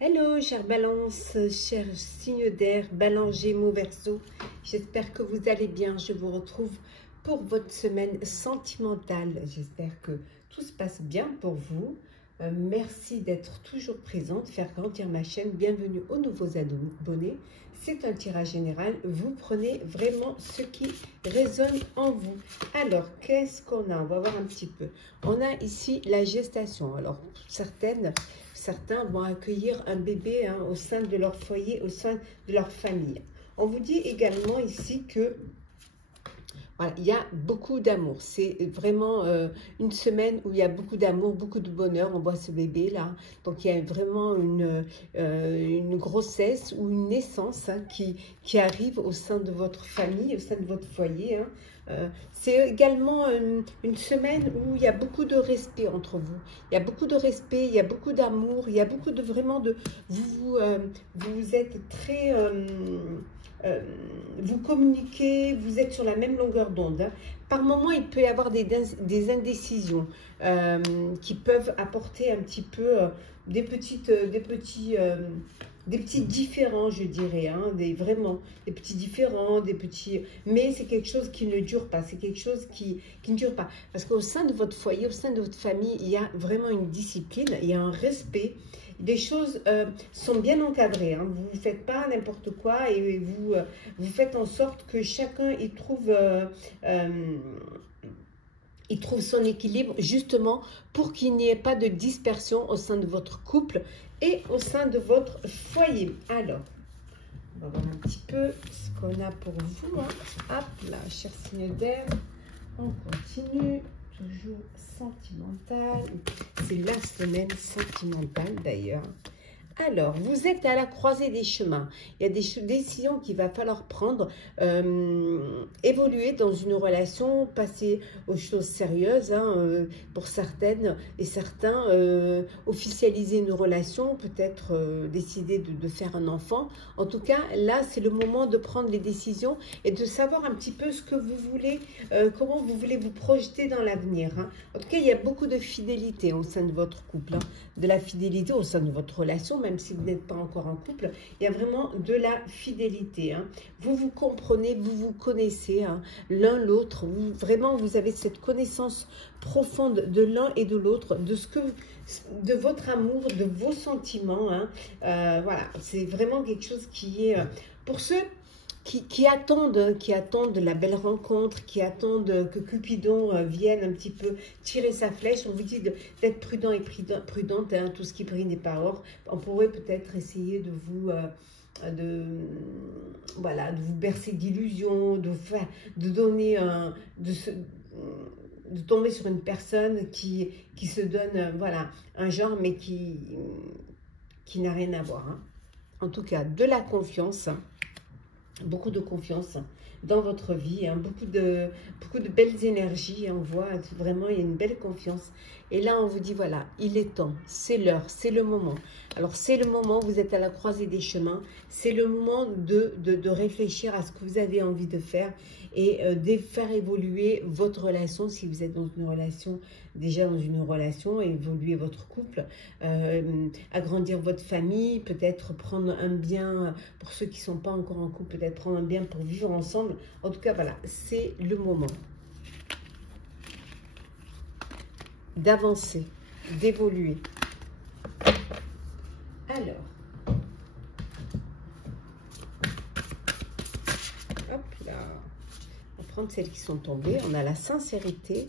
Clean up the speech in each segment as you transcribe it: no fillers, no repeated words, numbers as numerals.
Hello, chère Balance, cher signe d'air, Balance, Gémeaux, Verseau. J'espère que vous allez bien. Je vous retrouve pour votre semaine sentimentale. J'espère que tout se passe bien pour vous. Merci d'être toujours présente, faire grandir ma chaîne. Bienvenue aux nouveaux abonnés. C'est un tirage général. Vous prenez vraiment ce qui résonne en vous. Alors, qu'est-ce qu'on a? On va voir un petit peu. On a ici la gestation. Alors, certains vont accueillir un bébé au sein de leur foyer, au sein de leur famille. On vous dit également ici que voilà, il y a beaucoup d'amour. C'est vraiment une semaine où il y a beaucoup d'amour, beaucoup de bonheur. On voit ce bébé là. Donc il y a vraiment une grossesse ou une naissance qui arrive au sein de votre famille, au sein de votre foyer. C'est également une semaine où il y a beaucoup de respect entre vous. Il y a beaucoup de respect, il y a beaucoup d'amour, il y a beaucoup de vraiment de... Vous êtes très... vous communiquez, vous êtes sur la même longueur d'onde. Par moment, il peut y avoir des indécisions qui peuvent apporter un petit peu des petits différends, je dirais, vraiment des petits différends, mais c'est quelque chose qui ne dure pas, c'est quelque chose qui ne dure pas. Parce qu'au sein de votre foyer, au sein de votre famille, il y a vraiment une discipline, il y a un respect. Des choses sont bien encadrées. Vous ne faites pas n'importe quoi et vous faites en sorte que chacun y trouve son équilibre justement pour qu'il n'y ait pas de dispersion au sein de votre couple et au sein de votre foyer. Alors, on va voir un petit peu ce qu'on a pour vous. Hop là, cher signe d'air, on continue. Toujours sentimental. C'est la semaine sentimentale d'ailleurs. Alors, vous êtes à la croisée des chemins. Il y a des décisions qu'il va falloir prendre, évoluer dans une relation, passer aux choses sérieuses, pour certaines et certains, officialiser une relation, peut-être décider de faire un enfant. En tout cas, là, c'est le moment de prendre les décisions et de savoir un petit peu ce que vous voulez, comment vous voulez vous projeter dans l'avenir. En tout cas, il y a beaucoup de fidélité au sein de votre couple, de la fidélité au sein de votre relation, même si vous n'êtes pas encore en couple, il y a vraiment de la fidélité. Vous vous comprenez, vous vous connaissez l'un l'autre. Vraiment, vous avez cette connaissance profonde de l'un et de l'autre, de votre amour, de vos sentiments. Voilà, c'est vraiment quelque chose qui est pour ceux qui attendent la belle rencontre, qui attendent que Cupidon vienne un petit peu tirer sa flèche. On vous dit d'être prudent et prudente, tout ce qui brille n'est pas or. On pourrait peut-être essayer de vous vous bercer d'illusions, de tomber sur une personne qui se donne un genre mais qui n'a rien à voir. En tout cas, de la confiance. Beaucoup de confiance dans votre vie, beaucoup de belles énergies, on voit vraiment, il y a une belle confiance. Et là, on vous dit, voilà, il est temps, c'est l'heure, c'est le moment. Alors, c'est le moment, vous êtes à la croisée des chemins, c'est le moment de réfléchir à ce que vous avez envie de faire et de faire évoluer votre relation, si vous êtes dans une relation, déjà dans une relation, évoluer votre couple, agrandir votre famille, peut-être prendre un bien, pour ceux qui ne sont pas encore en couple, peut-être prendre un bien pour vivre ensemble. En tout cas, voilà, c'est le moment d'avancer, d'évoluer. Alors, hop là, on va prendre celles qui sont tombées. On a la sincérité,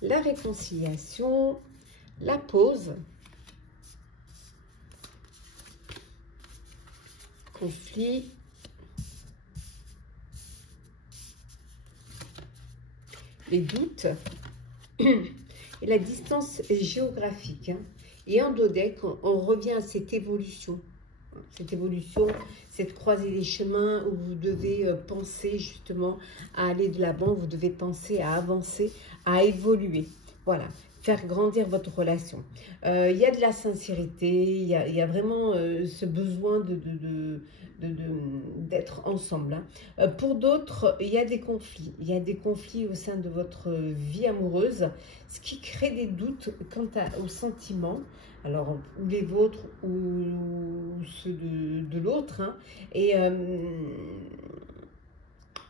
la réconciliation, la pause, conflit, les doutes et la distance géographique. Et en dodec, on revient à cette évolution, cette croisée des chemins où vous devez penser justement à aller de l'avant, vous devez penser à avancer, à évoluer. Voilà, faire grandir votre relation. Il y a de la sincérité, il y a vraiment ce besoin d'être ensemble. Hein. Pour d'autres, il y a des conflits. Il y a des conflits au sein de votre vie amoureuse, ce qui crée des doutes quant aux sentiments. Alors, ou les vôtres ou ceux de l'autre. Hein. Et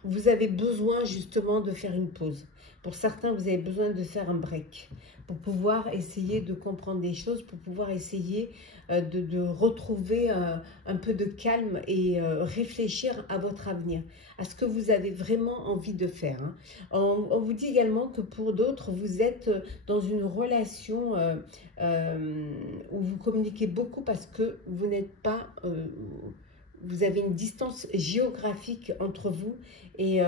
vous avez besoin justement de faire une pause. Pour certains, vous avez besoin de faire un break pour pouvoir essayer de comprendre des choses, pour pouvoir essayer de retrouver un peu de calme et réfléchir à votre avenir, à ce que vous avez vraiment envie de faire. Hein. On vous dit également que pour d'autres, vous êtes dans une relation où vous communiquez beaucoup parce que vous n'êtes pas... vous avez une distance géographique entre vous et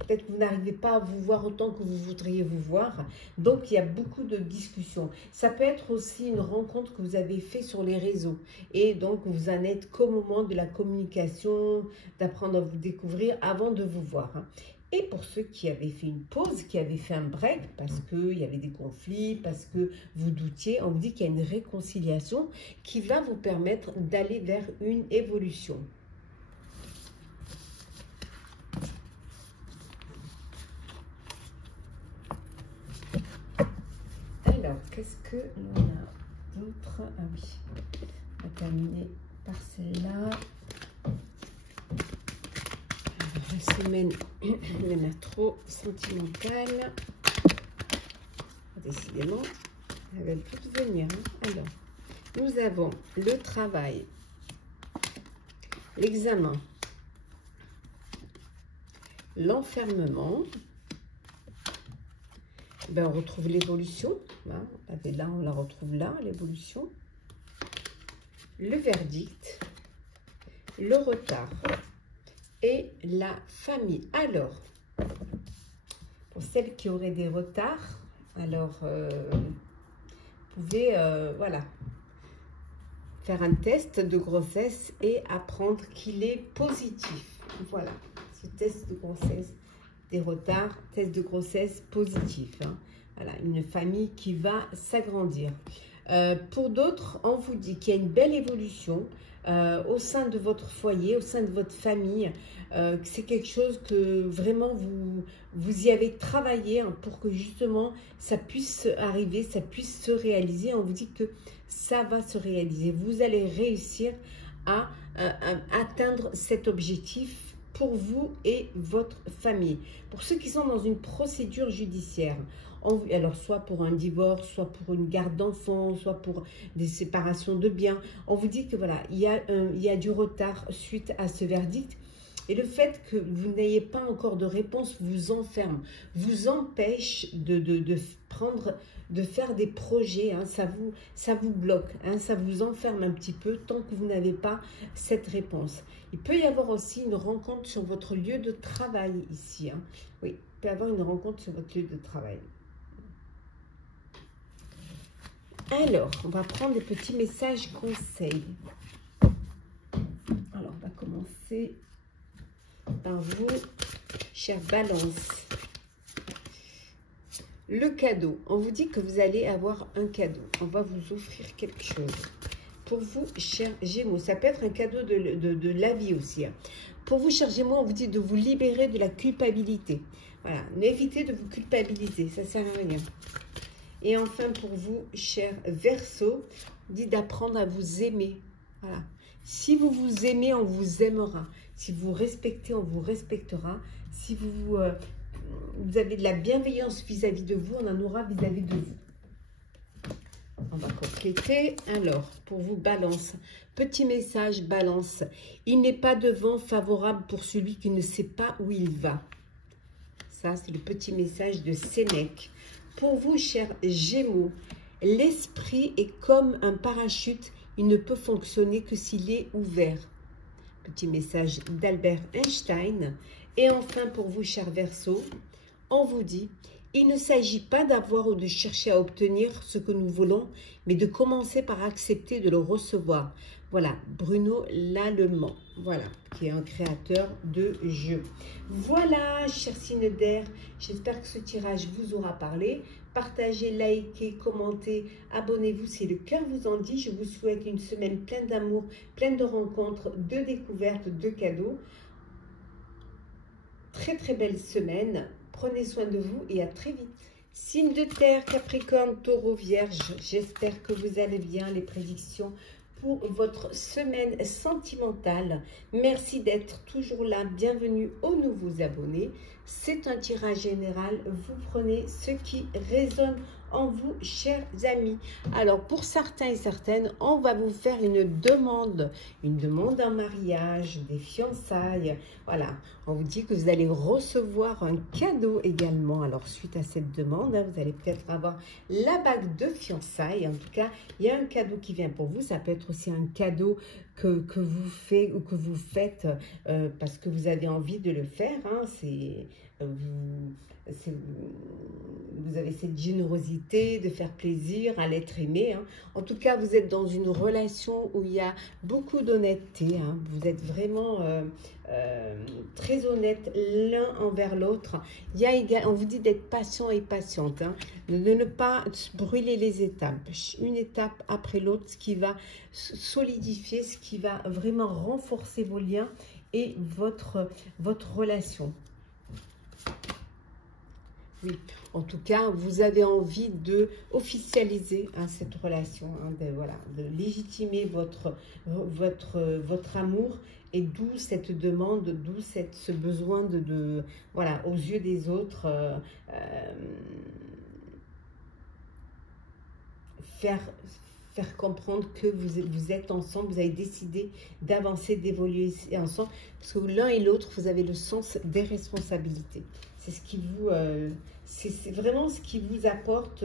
peut-être que vous n'arrivez pas à vous voir autant que vous voudriez vous voir. Donc, il y a beaucoup de discussions. Ça peut être aussi une rencontre que vous avez faite sur les réseaux. Et donc, vous en êtes qu'au moment de la communication, d'apprendre à vous découvrir avant de vous voir. Hein. Et pour ceux qui avaient fait une pause, qui avaient fait un break, parce qu'il y avait des conflits, parce que vous doutiez, on vous dit qu'il y a une réconciliation qui va vous permettre d'aller vers une évolution. Alors, qu'est-ce que l'on a d'autre? Ah oui, on va terminer par celle-là. La semaine trop sentimentale. Décidément, elles veulent toutes venir. Hein. Alors, nous avons le travail, l'examen, l'enfermement. Ben, on retrouve l'évolution. Hein. Là, on la retrouve là, l'évolution. Le verdict, le retard. Et la famille. Alors, pour celles qui auraient des retards, alors vous pouvez voilà, faire un test de grossesse et apprendre qu'il est positif. Voilà, ce test de grossesse, des retards, test de grossesse positif. Hein. Voilà, une famille qui va s'agrandir. Pour d'autres, on vous dit qu'il y a une belle évolution au sein de votre foyer, au sein de votre famille. C'est quelque chose que vraiment vous y avez travaillé hein, pour que justement ça puisse arriver, ça puisse se réaliser. On vous dit que ça va se réaliser. Vous allez réussir à atteindre cet objectif pour vous et votre famille. Pour ceux qui sont dans une procédure judiciaire, alors soit pour un divorce, soit pour une garde d'enfants, soit pour des séparations de biens, on vous dit que voilà, il y a du retard suite à ce verdict. Et le fait que vous n'ayez pas encore de réponse vous enferme, vous empêche de faire des projets, hein, ça vous bloque, hein, ça vous enferme un petit peu tant que vous n'avez pas cette réponse. Il peut y avoir aussi une rencontre sur votre lieu de travail ici. Hein. Oui, il peut y avoir une rencontre sur votre lieu de travail. Alors, on va prendre des petits messages conseils. Alors, on va commencer par vous, chère Balance. Le cadeau. On vous dit que vous allez avoir un cadeau. On va vous offrir quelque chose. Pour vous, chers Gémeaux, ça peut être un cadeau de la vie aussi. Hein. Pour vous, chers Gémeaux, on vous dit de vous libérer de la culpabilité. Voilà, évitez de vous culpabiliser, ça ne sert à rien. Et enfin, pour vous, chers Verseaux, on dit d'apprendre à vous aimer. Voilà. Si vous vous aimez, on vous aimera. Si vous respectez, on vous respectera. Si vous avez de la bienveillance vis-à-vis de vous, on en aura vis-à-vis de vous. On va compléter. Alors, pour vous, Balance. Petit message, Balance. Il n'est pas de vent favorable pour celui qui ne sait pas où il va. Ça, c'est le petit message de Sénèque. Pour vous, chers Gémeaux, l'esprit est comme un parachute. Il ne peut fonctionner que s'il est ouvert. Petit message d'Albert Einstein. Et enfin, pour vous, chers Verseaux, on vous dit, il ne s'agit pas d'avoir ou de chercher à obtenir ce que nous voulons, mais de commencer par accepter de le recevoir. Voilà, Bruno Lallemand, voilà, qui est un créateur de jeux. Voilà, chers signes d'air, j'espère que ce tirage vous aura parlé. Partagez, likez, commentez, abonnez-vous si le cœur vous en dit. Je vous souhaite une semaine pleine d'amour, pleine de rencontres, de découvertes, de cadeaux. Très très belle semaine. Prenez soin de vous et à très vite. Signe de terre, Capricorne, Taureau, Vierge, j'espère que vous allez bien. Les prédictions pour votre semaine sentimentale. Merci d'être toujours là. Bienvenue aux nouveaux abonnés. C'est un tirage général. Vous prenez ce qui résonne en vous, chers amis. Alors, pour certains et certaines, on va vous faire une demande en mariage, des fiançailles. Voilà, on vous dit que vous allez recevoir un cadeau également. Alors, suite à cette demande, vous allez peut-être avoir la bague de fiançailles. En tout cas, il y a un cadeau qui vient pour vous. Ça peut être aussi un cadeau que vous faites ou que vous faites parce que vous avez envie de le faire. Hein. Vous avez cette générosité de faire plaisir à l'être aimé. Hein. En tout cas, vous êtes dans une relation où il y a beaucoup d'honnêteté. Hein. Vous êtes vraiment très honnête l'un envers l'autre. On vous dit d'être patient et patiente. Hein. De ne pas brûler les étapes. Une étape après l'autre, ce qui va solidifier, ce qui va vraiment renforcer vos liens et votre relation. Oui, en tout cas, vous avez envie de officialiser hein, cette relation, hein, de légitimer votre amour et d'où cette demande, d'où ce besoin voilà, aux yeux des autres, faire comprendre que vous êtes ensemble, vous avez décidé d'avancer, d'évoluer ensemble, parce que l'un et l'autre, vous avez le sens des responsabilités. C'est ce qui vous, c'est vraiment ce qui vous apporte,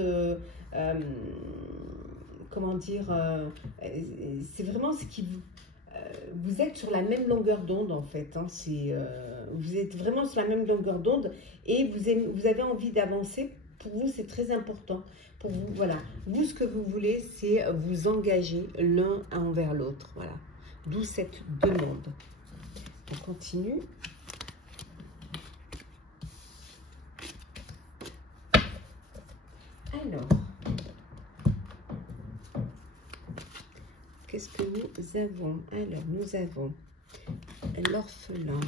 comment dire, c'est vraiment ce qui vous êtes sur la même longueur d'onde en fait. Hein, vous êtes vraiment sur la même longueur d'onde et vous avez envie d'avancer. Pour vous, c'est très important. Pour vous, voilà. Vous, ce que vous voulez, c'est vous engager l'un envers l'autre. Voilà. D'où cette demande. On continue. Alors, qu'est-ce que nous avons? Alors, nous avons l'orphelin,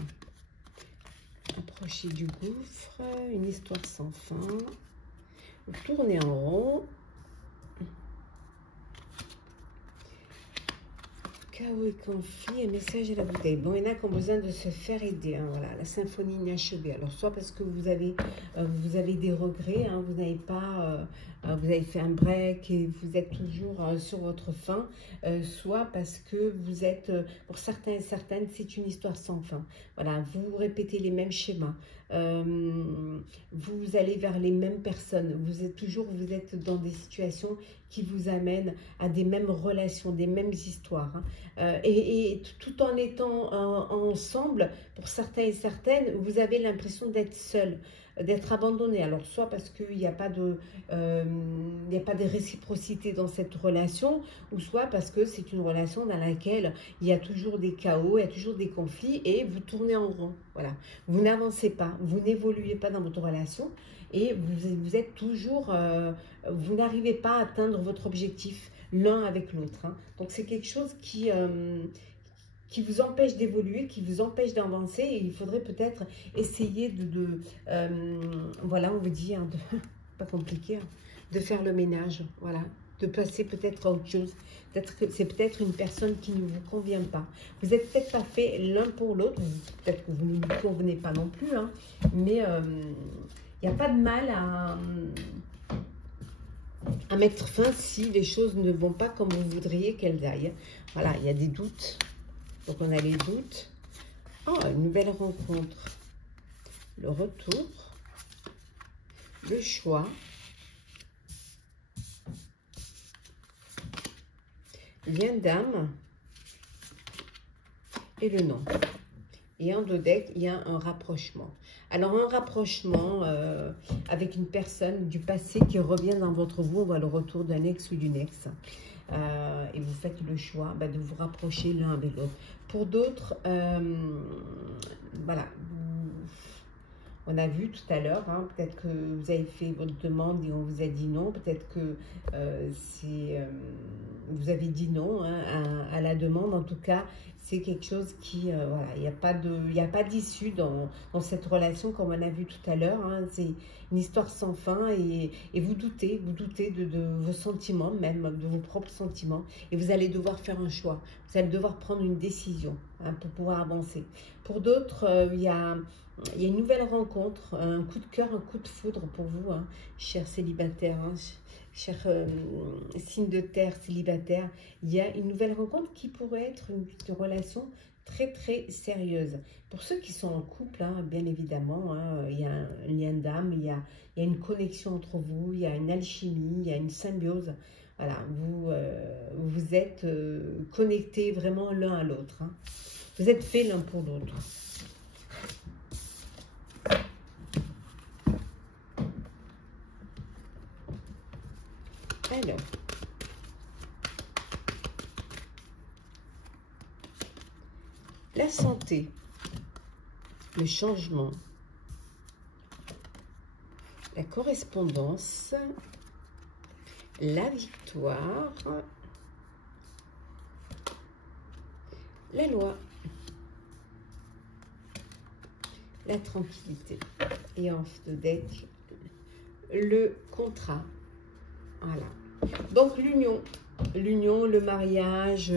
approché du gouffre, une histoire sans fin, tourner en rond, chaos et conflit, un message à la bouteille. Bon, il y en a qui ont besoin de se faire aider. Hein, voilà, la symphonie inachevée. Alors, soit parce que vous avez des regrets, hein, vous avez fait un break et vous êtes toujours sur votre fin, soit parce que vous êtes, pour certains et certaines, c'est une histoire sans fin. Voilà, vous répétez les mêmes schémas. Vous allez vers les mêmes personnes. Vous êtes dans des situations qui vous amènent à des mêmes relations, des mêmes histoires. Hein. Et tout en étant ensemble, pour certains et certaines, vous avez l'impression d'être seul, d'être abandonné. Alors, soit parce qu'il n'y a pas de réciprocité dans cette relation, ou soit parce que c'est une relation dans laquelle il y a toujours des chaos, il y a toujours des conflits, et vous tournez en rond. Voilà. Vous n'avancez pas, vous n'évoluez pas dans votre relation, et vous êtes toujours, vous n'arrivez pas à atteindre votre objectif l'un avec l'autre. Hein. Donc, c'est quelque chose qui vous empêche d'évoluer, qui vous empêche d'avancer, et il faudrait peut-être essayer voilà, on vous dit, hein, pas compliqué, hein, de faire le ménage, voilà, de passer peut-être à autre chose. Peut-être que c'est peut-être une personne qui ne vous convient pas. Vous n'êtes peut-être pas fait l'un pour l'autre, peut-être que vous ne lui convenez pas non plus, hein, mais il n'y a pas de mal à mettre fin si les choses ne vont pas comme vous voudriez qu'elles aillent. Voilà, il y a des doutes. Donc, on a les doutes. Oh, une nouvelle rencontre. Le retour. Le choix. Lien d'âme. Et le nom. Et en dos deck, il y a un rapprochement. Alors, un rapprochement avec une personne du passé qui revient dans votre vie. On voit le retour d'un ex ou d'une ex. Et vous faites le choix de vous rapprocher l'un avec l'autre. Pour d'autres, voilà, On a vu tout à l'heure, hein, peut-être que vous avez fait votre demande et on vous a dit non. Peut-être que vous avez dit non, hein, à la demande. En tout cas, c'est quelque chose qui, voilà, il n'y a pas d'issue dans cette relation comme on a vu tout à l'heure. Hein. C'est une histoire sans fin et vous doutez de vos sentiments, même de vos propres sentiments. Et vous allez devoir faire un choix. Vous allez devoir prendre une décision, hein, pour pouvoir avancer. Pour d'autres, il y a une nouvelle rencontre, un coup de cœur, un coup de foudre pour vous, hein, chers célibataires, hein, chers signes de terre célibataires. Il y a une nouvelle rencontre qui pourrait être une relation très très sérieuse. Pour ceux qui sont en couple, hein, bien évidemment, hein, il y a un lien d'âme, il y a une connexion entre vous, il y a une alchimie, il y a une symbiose. Voilà, vous êtes connectés vraiment l'un à l'autre. Hein. Vous êtes faits l'un pour l'autre. Alors, la santé, le changement, la correspondance, la victoire, la loi, la tranquillité. Et en de deck, le contrat. Voilà. Donc l'union, le mariage,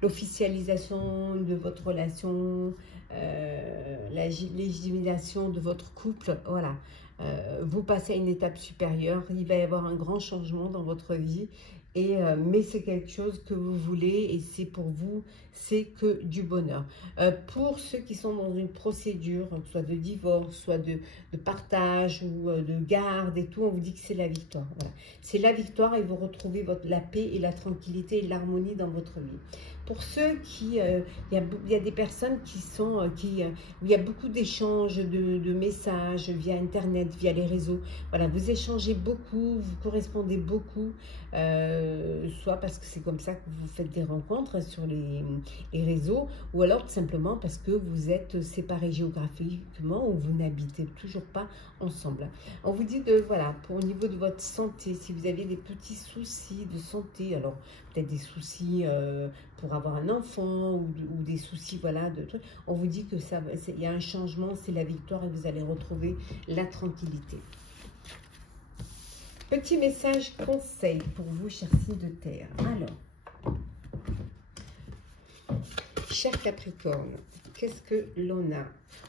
l'officialisation de votre relation, la légitimisation de votre couple, voilà. Vous passez à une étape supérieure, il va y avoir un grand changement dans votre vie, mais c'est quelque chose que vous voulez et c'est pour vous, c'est que du bonheur. Pour ceux qui sont dans une procédure, soit de divorce, soit de partage ou de garde et tout, on vous dit que c'est la victoire. Voilà. C'est la victoire et vous retrouvez la paix et la tranquillité et l'harmonie dans votre vie. Pour ceux qui, il y a des personnes qui sont, où il y a beaucoup d'échanges de messages via Internet, via les réseaux. Voilà, vous échangez beaucoup, vous correspondez beaucoup, soit parce que c'est comme ça que vous faites des rencontres sur les réseaux, ou alors tout simplement parce que vous êtes séparés géographiquement ou vous n'habitez toujours pas ensemble. On vous dit voilà, au niveau de votre santé, si vous avez des petits soucis de santé, alors peut-être des soucis pour avoir un enfant ou des soucis, voilà, de trucs, on vous dit que il y a un changement, c'est la victoire et vous allez retrouver la tranquillité. Petit message conseil pour vous, chers signes de terre. Alors, cher Capricorne, qu'est-ce que l'on a?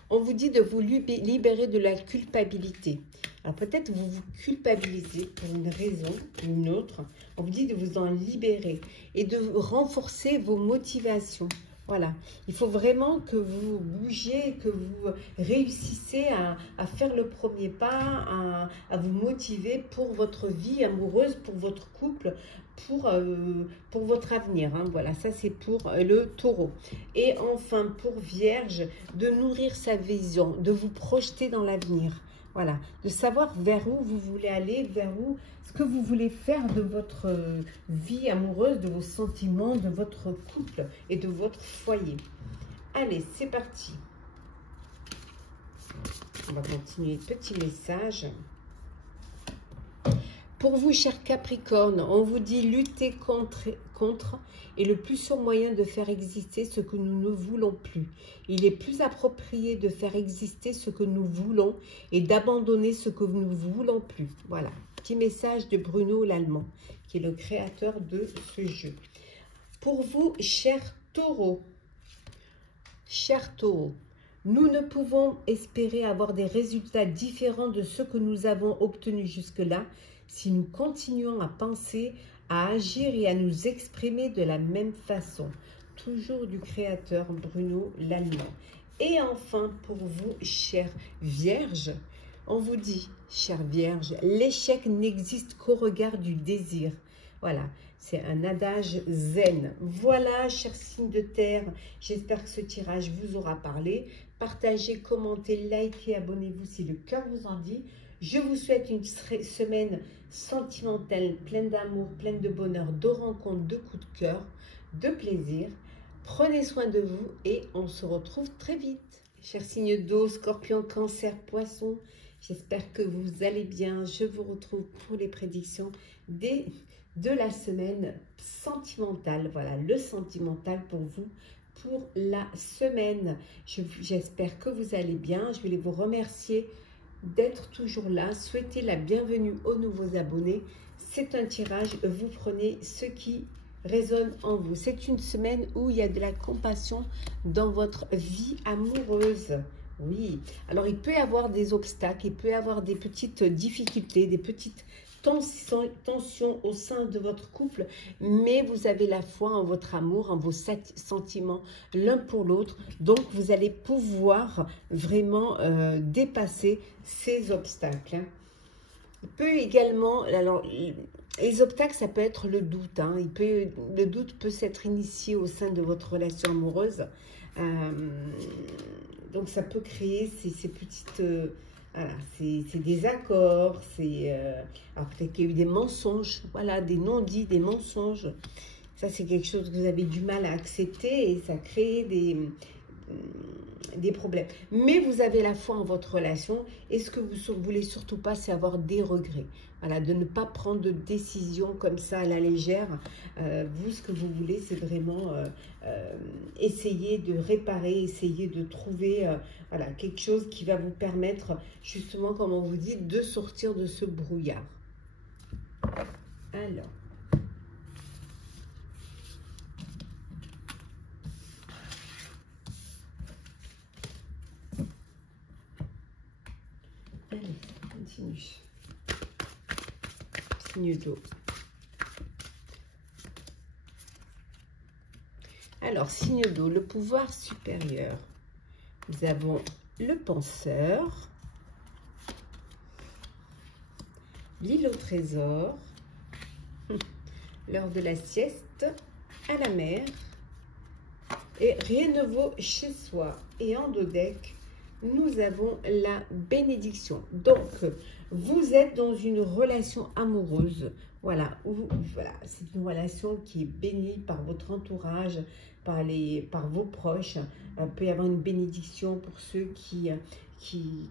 On vous dit de vous libérer de la culpabilité. Alors peut-être vous vous culpabilisez pour une raison ou une autre. On vous dit de vous en libérer et de renforcer vos motivations. Voilà, il faut vraiment que vous bougiez, que vous réussissez à faire le premier pas, à vous motiver pour votre vie amoureuse, pour votre couple, pour votre avenir. Hein. Voilà, ça c'est pour le taureau. Et enfin, pour Vierge, de nourrir sa vision, de vous projeter dans l'avenir. Voilà, de savoir vers où vous voulez aller, vers où, ce que vous voulez faire de votre vie amoureuse, de vos sentiments, de votre couple et de votre foyer. Allez, c'est parti. On va continuer. Petit message. Pour vous, chers Capricorne, on vous dit lutter contre est le plus sûr moyen de faire exister ce que nous ne voulons plus. Il est plus approprié de faire exister ce que nous voulons et d'abandonner ce que nous ne voulons plus. Voilà, petit message de Bruno l'Allemand, qui est le créateur de ce jeu. Pour vous, chers taureaux, nous ne pouvons espérer avoir des résultats différents de ceux que nous avons obtenus jusque-là si nous continuons à penser, à agir et à nous exprimer de la même façon. Toujours du créateur Bruno l'Allemand. Et enfin, pour vous, chères Vierges, on vous dit, chères Vierges, l'échec n'existe qu'au regard du désir. Voilà, c'est un adage zen. Voilà, chers signes de terre, j'espère que ce tirage vous aura parlé. Partagez, commentez, likez, abonnez-vous si le cœur vous en dit. Je vous souhaite une semaine sentimentale, pleine d'amour, pleine de bonheur, de rencontres, de coups de cœur, de plaisir. Prenez soin de vous et on se retrouve très vite. chers signes d'eau, scorpion, cancer, poisson. J'espère que vous allez bien. Je vous retrouve pour les prédictions de la semaine sentimentale. Voilà, le sentimental pour vous, pour la semaine. J'espère que vous allez bien. Je voulais vous remercier d'être toujours là. Souhaiter la bienvenue aux nouveaux abonnés. C'est un tirage. Vous prenez ce qui résonne en vous. C'est une semaine où il y a de la compassion dans votre vie amoureuse. Oui, alors il peut y avoir des obstacles, il peut y avoir des petites difficultés, des petites tensions au sein de votre couple, mais vous avez la foi en votre amour, en vos sentiments l'un pour l'autre, donc vous allez pouvoir vraiment dépasser ces obstacles. Il peut également, alors les obstacles, ça peut être le doute, hein. Le doute peut s'être initié au sein de votre relation amoureuse. Donc ça peut créer ces petites, voilà, ces désaccords, alors peut-être qu'il y a eu des mensonges, voilà, des non-dits, des mensonges. Ça c'est quelque chose que vous avez du mal à accepter et ça crée des problèmes. Mais vous avez la foi en votre relation et ce que vous voulez surtout pas, c'est avoir des regrets. Voilà, de ne pas prendre de décision comme ça à la légère. Vous, ce que vous voulez, c'est vraiment essayer de réparer, essayer de trouver voilà, quelque chose qui va vous permettre, justement, comme on vous dit, de sortir de ce brouillard. Alors. Allez, continue. Signe d'eau. Alors, signe d'eau, le pouvoir supérieur. Nous avons le penseur, l'île au trésor, l'heure de la sieste, à la mer, et rien ne vaut chez soi. Et en dos deck, nous avons la bénédiction. Donc, vous êtes dans une relation amoureuse. Voilà, c'est une relation qui est bénie par votre entourage, par vos proches. Il peut y avoir une bénédiction pour ceux qui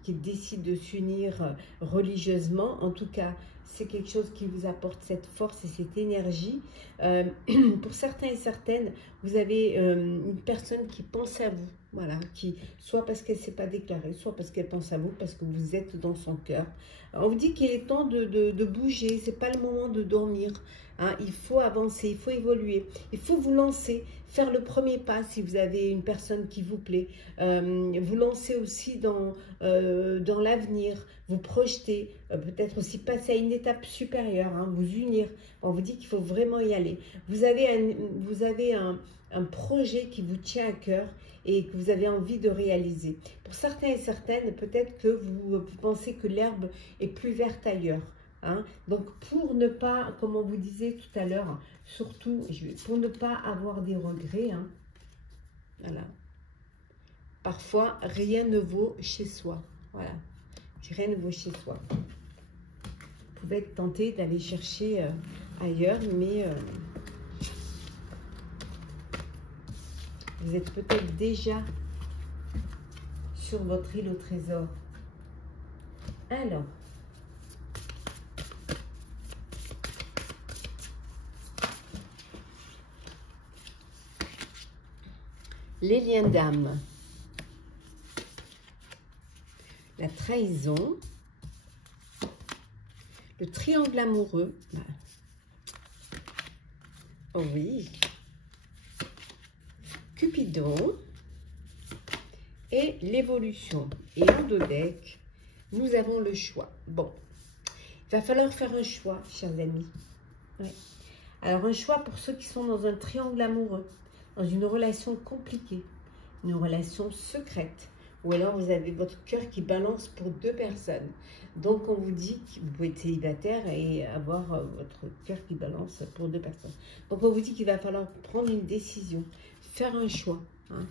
décident de s'unir religieusement. En tout cas, c'est quelque chose qui vous apporte cette force et cette énergie. Pour certains et certaines, vous avez une personne qui pense à vous. Voilà, soit parce qu'elle ne s'est pas déclarée, soit parce qu'elle pense à vous, parce que vous êtes dans son cœur. On vous dit qu'il est temps de bouger, ce n'est pas le moment de dormir. Hein, il faut avancer, il faut évoluer, il faut vous lancer, faire le premier pas si vous avez une personne qui vous plaît. Vous lancer aussi dans l'avenir, vous projeter, peut-être aussi passer à une étape supérieure, hein, vous unir. On vous dit qu'il faut vraiment y aller. Vous avez un projet qui vous tient à cœur et que vous avez envie de réaliser. Pour certains et certaines, peut-être que vous pensez que l'herbe est plus verte ailleurs. Hein. Donc, pour ne pas, comme on vous disait tout à l'heure, surtout, pour ne pas avoir des regrets, hein, voilà. Parfois, rien ne vaut chez soi. Voilà. Rien ne vaut chez soi. Vous pouvez être tenté d'aller chercher ailleurs, mais vous êtes peut-être déjà sur votre île au trésor. Alors, les liens d'âme, la trahison, le triangle amoureux, oh oui, Cupidon et l'évolution. Et en dos deck, nous avons le choix. Bon, il va falloir faire un choix, chers amis. Ouais. Alors, un choix pour ceux qui sont dans un triangle amoureux, dans une relation compliquée, une relation secrète, ou alors vous avez votre cœur qui balance pour deux personnes. Donc, on vous dit que vous pouvez être célibataire et avoir votre cœur qui balance pour deux personnes. Donc, on vous dit qu'il va falloir prendre une décision, faire un choix. Hein,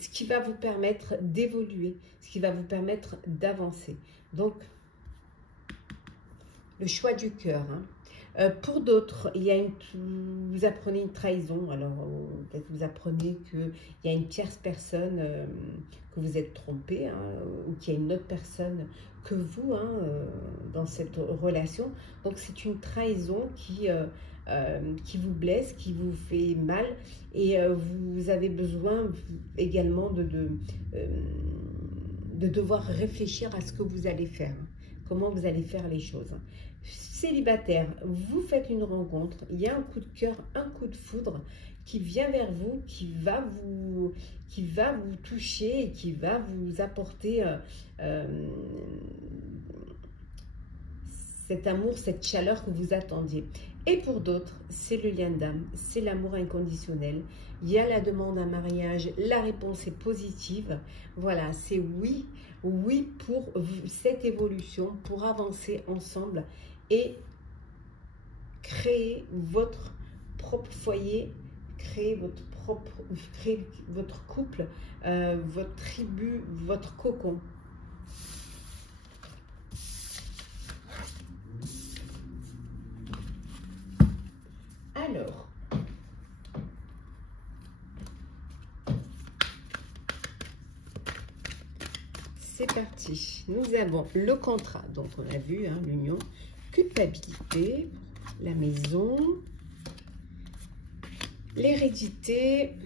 ce qui va vous permettre d'évoluer, ce qui va vous permettre d'avancer. Donc, le choix du cœur. Hein. Pour d'autres, vous apprenez une trahison. Alors, peut-être vous apprenez qu'il y a une tierce personne que vous êtes trompé, hein, ou qu'il y a une autre personne que vous, hein, dans cette relation. Donc, c'est une trahison qui vous blesse, qui vous fait mal. Et vous avez besoin également de devoir réfléchir à ce que vous allez faire. Comment vous allez faire les choses. Célibataire, vous faites une rencontre, il y a un coup de cœur, un coup de foudre qui vient vers vous, qui va vous toucher et qui va vous apporter cet amour, cette chaleur que vous attendiez. Et pour d'autres, c'est le lien d'âme, c'est l'amour inconditionnel. Il y a la demande à mariage, la réponse est positive. Voilà, c'est oui, oui pour cette évolution, pour avancer ensemble et créer votre propre foyer, créer votre couple, votre tribu, votre cocon. Alors, c'est parti. Nous avons le contrat, donc on a vu hein, l'union, culpabilité, la maison, l'hérédité,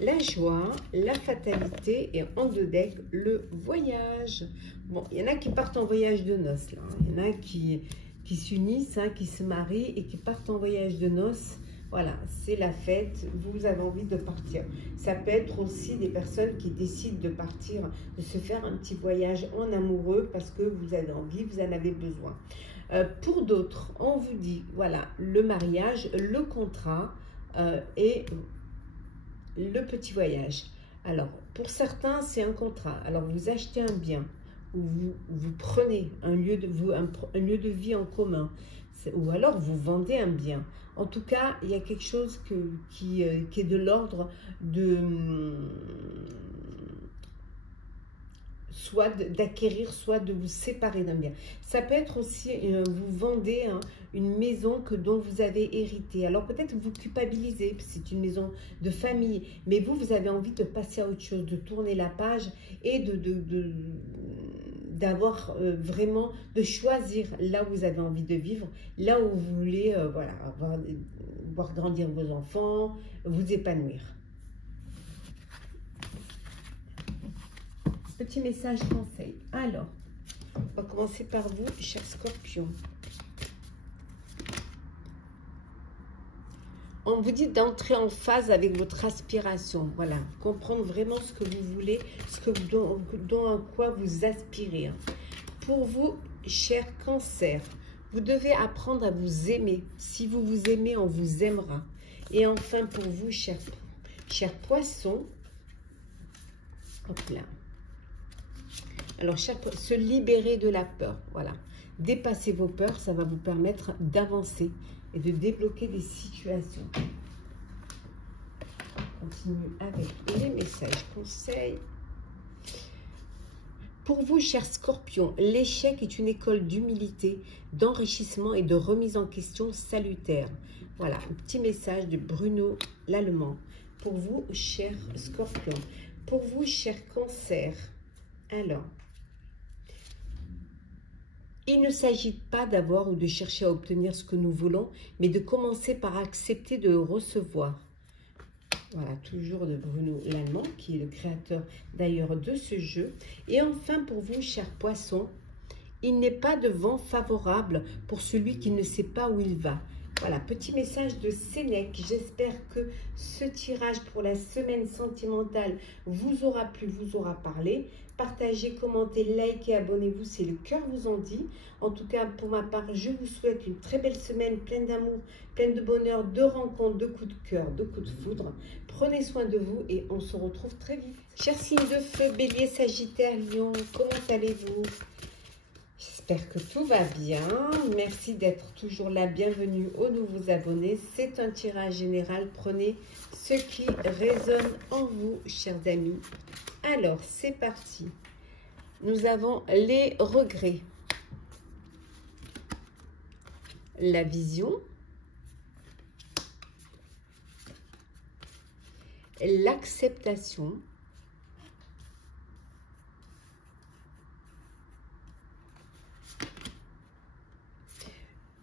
la joie, la fatalité et en deux decks, le voyage. Bon, il y en a qui partent en voyage de noces, là. Il y en a qui s'unissent, hein, qui se marient et qui partent en voyage de noces. Voilà, c'est la fête, vous avez envie de partir. Ça peut être aussi des personnes qui décident de partir, de se faire un petit voyage en amoureux parce que vous avez envie, vous en avez besoin. Pour d'autres, on vous dit, voilà, le mariage, le contrat et le petit voyage. Alors, pour certains, c'est un contrat. Alors, vous achetez un bien ou vous prenez un lieu de vie en commun ou alors vous vendez un bien. En tout cas, il y a quelque chose qui est de l'ordre de soit d'acquérir, soit de vous séparer d'un bien. Ça peut être aussi, vous vendez hein, une maison dont vous avez hérité. Alors peut-être vous culpabilisez, c'est une maison de famille, mais vous avez envie de passer à autre chose, de tourner la page et d'avoir vraiment, de choisir là où vous avez envie de vivre, là où vous voulez voilà, voir grandir vos enfants, vous épanouir. Petit message conseil. Alors, on va commencer par vous, cher Scorpion. On vous dit d'entrer en phase avec votre aspiration. Voilà, comprendre vraiment ce que vous voulez, à quoi vous aspirez. Pour vous, cher Cancer, vous devez apprendre à vous aimer. Si vous vous aimez, on vous aimera. Et enfin, pour vous, cher Poisson, hop là. Alors, se libérer de la peur, voilà. Dépasser vos peurs, ça va vous permettre d'avancer et de débloquer des situations. On continue avec les messages conseils. Pour vous, cher Scorpion, l'échec est une école d'humilité, d'enrichissement et de remise en question salutaire. Voilà, un petit message de Bruno l'Allemand. Pour vous, cher Scorpion. Pour vous, cher Cancer. Alors, il ne s'agit pas d'avoir ou de chercher à obtenir ce que nous voulons, mais de commencer par accepter de recevoir. Voilà, toujours de Bruno l'Allemand, qui est le créateur d'ailleurs de ce jeu. Et enfin, pour vous, chers poissons, il n'est pas de vent favorable pour celui qui ne sait pas où il va. Voilà, petit message de Sénèque. J'espère que ce tirage pour la semaine sentimentale vous aura plu, vous aura parlé. Partagez, commentez, likez, abonnez-vous, c'est le cœur vous en dit. En tout cas, pour ma part, je vous souhaite une très belle semaine, pleine d'amour, pleine de bonheur, de rencontres, de coups de cœur, de coups de foudre. Prenez soin de vous et on se retrouve très vite. Chers signes de feu, Bélier, Sagittaire, Lion, comment allez-vous? J'espère que tout va bien. Merci d'être toujours là. Bienvenue aux nouveaux abonnés. C'est un tirage général. Prenez ce qui résonne en vous, chers amis. Alors, c'est parti. Nous avons les regrets. la vision, l'acceptation,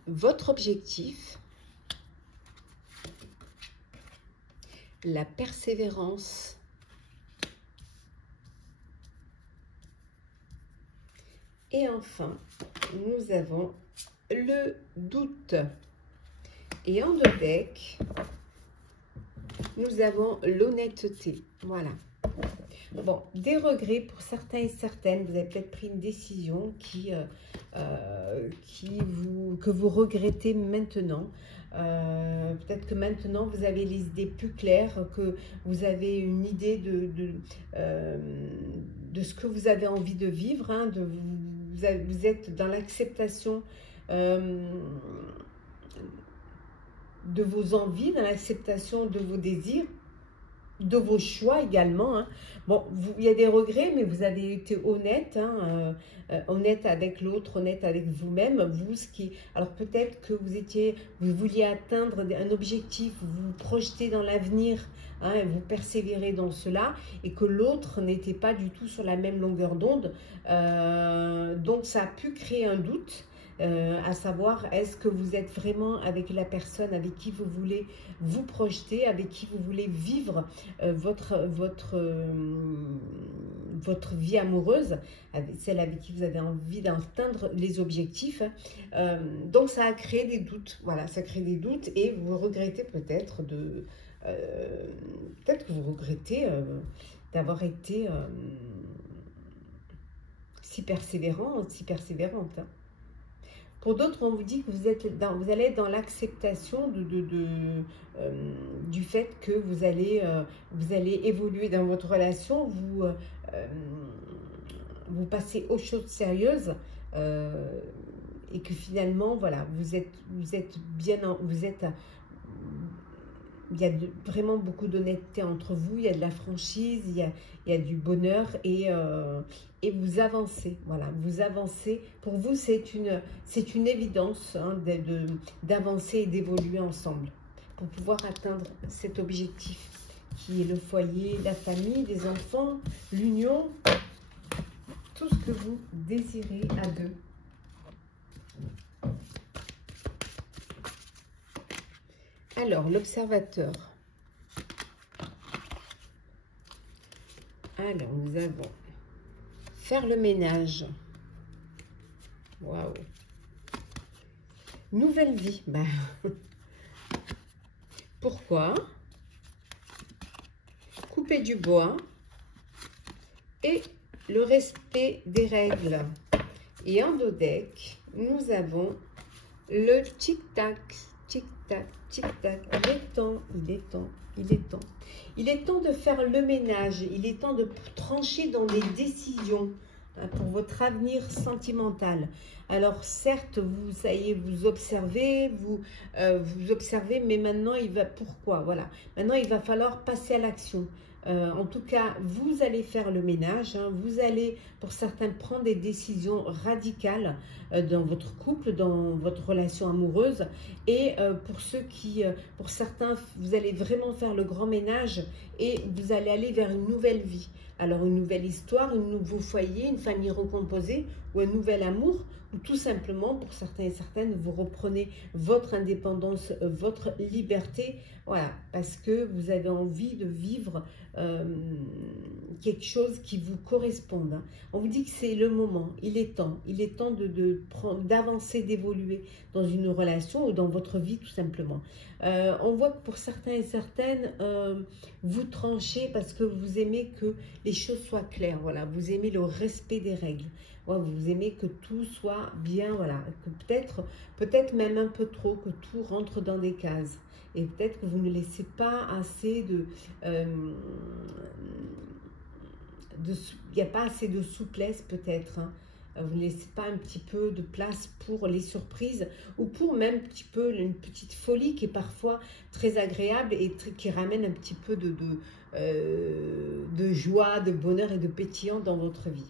votre objectif, la persévérance, et enfin, nous avons le doute. Et en deux decks, nous avons l'honnêteté. Voilà. Bon, des regrets pour certains et certaines. Vous avez peut-être pris une décision que vous regrettez maintenant. Peut-être que maintenant, vous avez les idées plus claires, que vous avez une idée de ce que vous avez envie de vivre. Hein, vous êtes dans l'acceptation de vos envies, dans l'acceptation de vos désirs, de vos choix également. Hein. Bon, il y a des regrets, mais vous avez été honnête, hein, honnête avec l'autre, honnête avec vous-même. Alors peut-être que vous vouliez atteindre un objectif, vous vous projetez dans l'avenir, hein, et vous persévérez dans cela, et que l'autre n'était pas du tout sur la même longueur d'onde. Donc ça a pu créer un doute. À savoir, est-ce que vous êtes vraiment avec la personne avec qui vous voulez vous projeter, avec qui vous voulez vivre votre vie amoureuse, celle avec qui vous avez envie d'atteindre les objectifs. Donc ça a créé des doutes, voilà, ça crée des doutes, et vous regrettez peut-être peut-être que vous regrettez d'avoir été si persévérant, si persévérante. Hein. Pour d'autres, on vous dit que vous allez être dans l'acceptation du fait que vous allez évoluer dans votre relation, vous passez aux choses sérieuses, et que finalement, voilà, il y a vraiment beaucoup d'honnêteté entre vous, il y a de la franchise, il y a du bonheur, et vous avancez, voilà, vous avancez. Pour vous, c'est une évidence, hein, d'avancer et d'évoluer ensemble pour pouvoir atteindre cet objectif qui est le foyer, la famille, les enfants, l'union, tout ce que vous désirez à deux. Alors, l'observateur. Alors, nous avons faire le ménage. Waouh. Nouvelle vie. Ben, pourquoi? Couper du bois. Et le respect des règles. Et en dos deck, nous avons le tic-tac. Tic-tac, tic-tac, il est temps, il est temps, il est temps. Il est temps de faire le ménage, il est temps de trancher dans des décisions, hein, pour votre avenir sentimental. Alors certes, ça y est, vous observez, vous observez, mais maintenant, pourquoi? Voilà, maintenant, il va falloir passer à l'action. En tout cas, vous allez faire le ménage, hein, vous allez, pour certains, prendre des décisions radicales dans votre couple, dans votre relation amoureuse, et pour certains, vous allez vraiment faire le grand ménage, et vous allez aller vers une nouvelle vie. Alors une nouvelle histoire, un nouveau foyer, une famille recomposée, ou un nouvel amour, ou tout simplement, pour certains et certaines, vous reprenez votre indépendance, votre liberté, voilà, parce que vous avez envie de vivre quelque chose qui vous corresponde. Hein. On vous dit que c'est le moment, il est temps d'avancer, d'évoluer dans une relation ou dans votre vie tout simplement. On voit que pour certains et certaines, vous tranchez parce que vous aimez que les choses soient claires, voilà, vous aimez le respect des règles. Ouais, vous aimez que tout soit bien, voilà, que peut-être même un peu trop, que tout rentre dans des cases. Et peut-être que vous ne laissez pas assez il n'y a pas assez de souplesse peut-être, hein. Vous ne laissez pas un petit peu de place pour les surprises, ou pour même un petit peu une petite folie qui est parfois très agréable et qui ramène un petit peu de joie, de bonheur et de pétillant dans votre vie.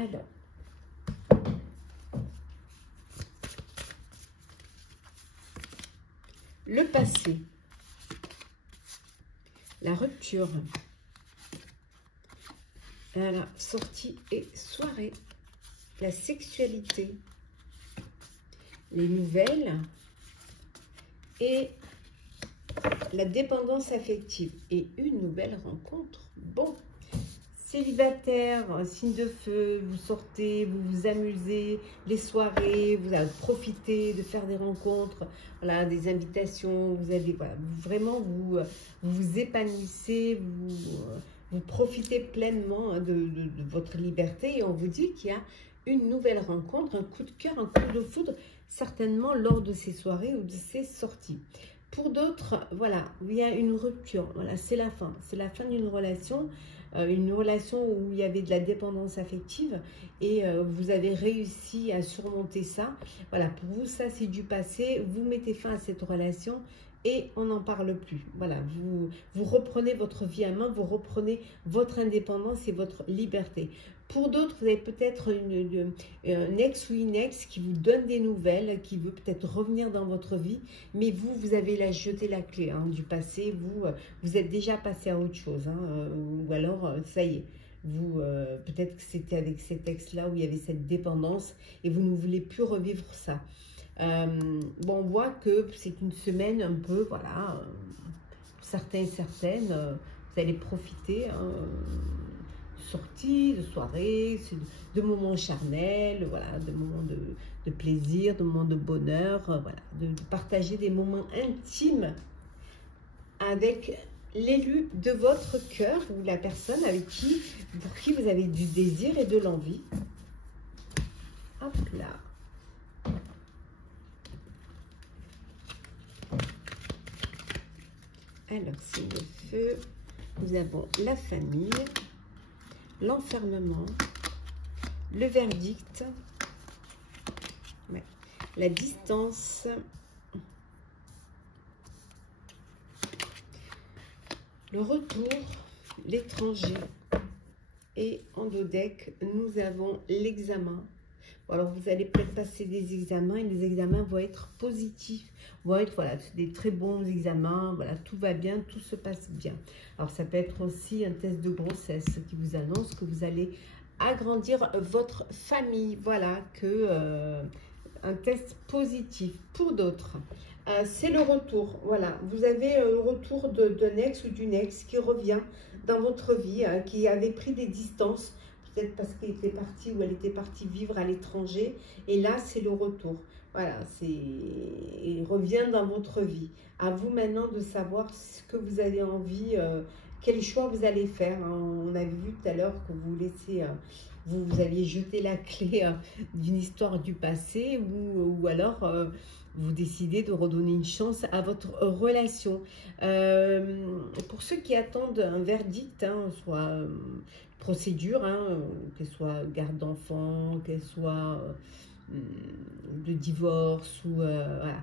Alors, le passé, la rupture, la sortie et soirée, la sexualité, les nouvelles et la dépendance affective et une nouvelle rencontre. Bon, célibataire, signe de feu, vous sortez, vous vous amusez, les soirées, vous avez profité de faire des rencontres, voilà, des invitations, vous avez, voilà, vraiment, vous épanouissez, vous profitez pleinement de votre liberté et on vous dit qu'il y a une nouvelle rencontre, un coup de cœur, un coup de foudre, certainement lors de ces soirées ou de ces sorties. Pour d'autres, voilà, il y a une rupture, voilà, c'est la fin d'une relation où il y avait de la dépendance affective et vous avez réussi à surmonter ça. Voilà, pour vous, ça c'est du passé, vous mettez fin à cette relation et on n'en parle plus. Voilà, vous reprenez votre vie à main, vous reprenez votre indépendance et votre liberté. Pour d'autres, vous avez peut-être un ex ou une ex qui vous donne des nouvelles, qui veut peut-être revenir dans votre vie, mais vous avez jeté la clé du passé, vous êtes déjà passé à autre chose, ou alors, ça y est, peut-être que c'était avec cet ex-là où il y avait cette dépendance et vous ne voulez plus revivre ça. Bon, on voit que c'est une semaine un peu, voilà, certains et certaines, vous allez profiter, sorties, de soirées, de moments charnels, voilà, de moments de plaisir, de moments de bonheur, voilà, de partager des moments intimes avec l'élu de votre cœur ou la personne pour qui vous avez du désir et de l'envie. Hop là. Alors, c'est le feu. Nous avons la famille, l'enfermement, le verdict, ouais, la distance, le retour, l'étranger. Et en dos deck, nous avons l'examen. Alors, vous allez peut-être passer des examens et les examens vont être positifs, vont être, voilà, des très bons examens, voilà, tout va bien, tout se passe bien. Alors, ça peut être aussi un test de grossesse qui vous annonce que vous allez agrandir votre famille, voilà, un test positif. Pour d'autres, c'est le retour, voilà, vous avez le retour d'un ex ou d'une ex qui revient dans votre vie, qui avait pris des distances, peut-être parce qu'il était parti ou elle était partie vivre à l'étranger. Et là, c'est le retour. Voilà, il revient dans votre vie. À vous maintenant de savoir ce que vous avez envie, quel choix vous allez faire. On avait vu tout à l'heure que vous alliez jeter la clé d'une histoire du passé ou alors vous décidez de redonner une chance à votre relation. Pour ceux qui attendent un verdict, soit procédure, qu'elle soit garde d'enfant, qu'elle soit de divorce, ou voilà.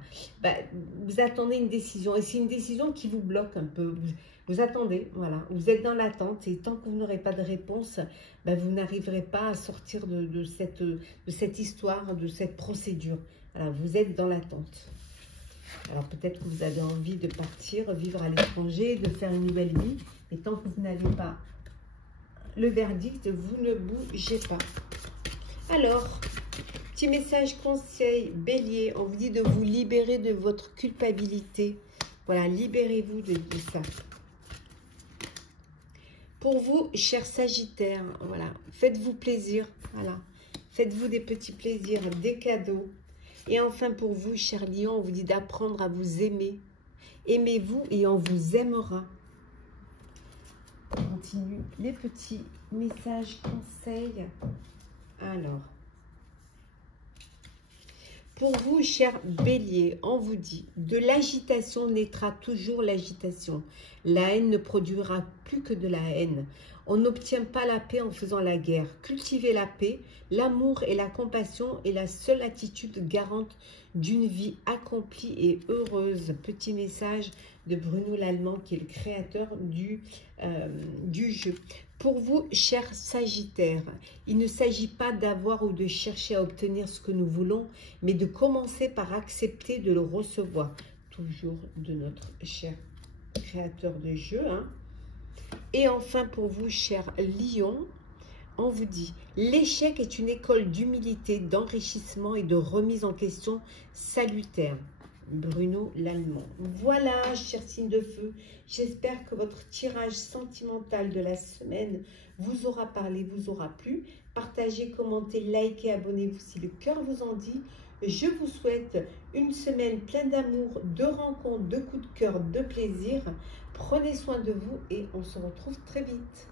Vous attendez une décision, et c'est une décision qui vous bloque un peu. Vous attendez, voilà, vous êtes dans l'attente, et tant que vous n'aurez pas de réponse, vous n'arriverez pas à sortir de cette histoire, de cette procédure. Voilà, vous êtes dans l'attente. Alors peut-être que vous avez envie de partir, vivre à l'étranger, de faire une nouvelle vie, et tant que vous n'avez pas le verdict, vous ne bougez pas. Alors, petit message conseil, Bélier, on vous dit de vous libérer de votre culpabilité. Voilà, libérez-vous de ça. Pour vous, cher Sagittaire, voilà, faites-vous plaisir, voilà, faites-vous des petits plaisirs, des cadeaux. Et enfin, pour vous, cher Lion, on vous dit d'apprendre à vous aimer. Aimez-vous et on vous aimera. On continue les petits messages conseils. Alors, pour vous, cher Bélier, on vous dit, de l'agitation naîtra toujours l'agitation. La haine ne produira plus que de la haine. On n'obtient pas la paix en faisant la guerre. Cultivez la paix, l'amour et la compassion est la seule attitude garante d'une vie accomplie et heureuse. Petit message de Bruno Lallemand, qui est le créateur du jeu. Pour vous, cher Sagittaire, il ne s'agit pas d'avoir ou de chercher à obtenir ce que nous voulons, mais de commencer par accepter de le recevoir. Toujours de notre cher créateur de jeu. Et enfin, pour vous, cher Lion, on vous dit, l'échec est une école d'humilité, d'enrichissement et de remise en question salutaire. Bruno Lallemand. Voilà, cher signe de feu, j'espère que votre tirage sentimental de la semaine vous aura parlé, vous aura plu. Partagez, commentez, likez, abonnez-vous si le cœur vous en dit. Je vous souhaite une semaine pleine d'amour, de rencontres, de coups de cœur, de plaisir. Prenez soin de vous et on se retrouve très vite.